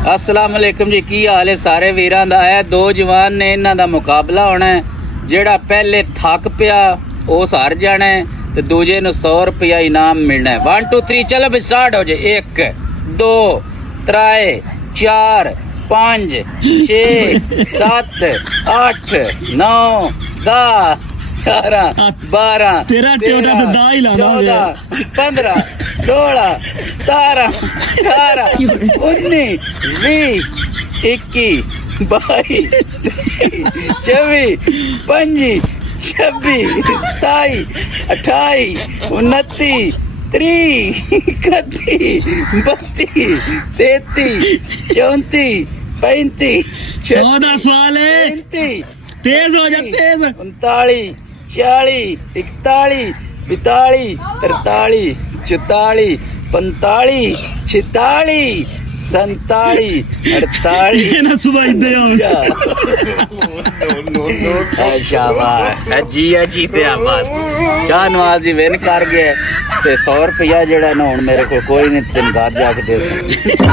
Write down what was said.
अस्सलाम वालेकुम जी, की हाल है सारे वीरां दा। है दो जवान ने, इन्हां दा मुकाबला होना है। जेड़ा पहले थक पिया उस हार जाना है ते दूजे नूं 100 रुपया इनाम मिलना है। 1 2 3 चलो भी स्टार्ट हो जाए। 1 2 3 4 5 6 7 8 9 10 11 12 तेरा टेढ़ा तो दा ही लाना हो गया। 15 16 17 18 19 20 21 22 23 24 26 27 28 29 30 31 32 33 34 35 14 सवाल है, 35 तेज हो जा तेज। 39 40 41 42 43 44 45 46 47 48 ना सुबह इधे आओ। शाबाश जी जीते आबाद शाह नवाज जी विन कर गए ते 100 रुपया जेड़ा ना हुण मेरे को कोई नहीं, 3 घर जाके दे सकदा।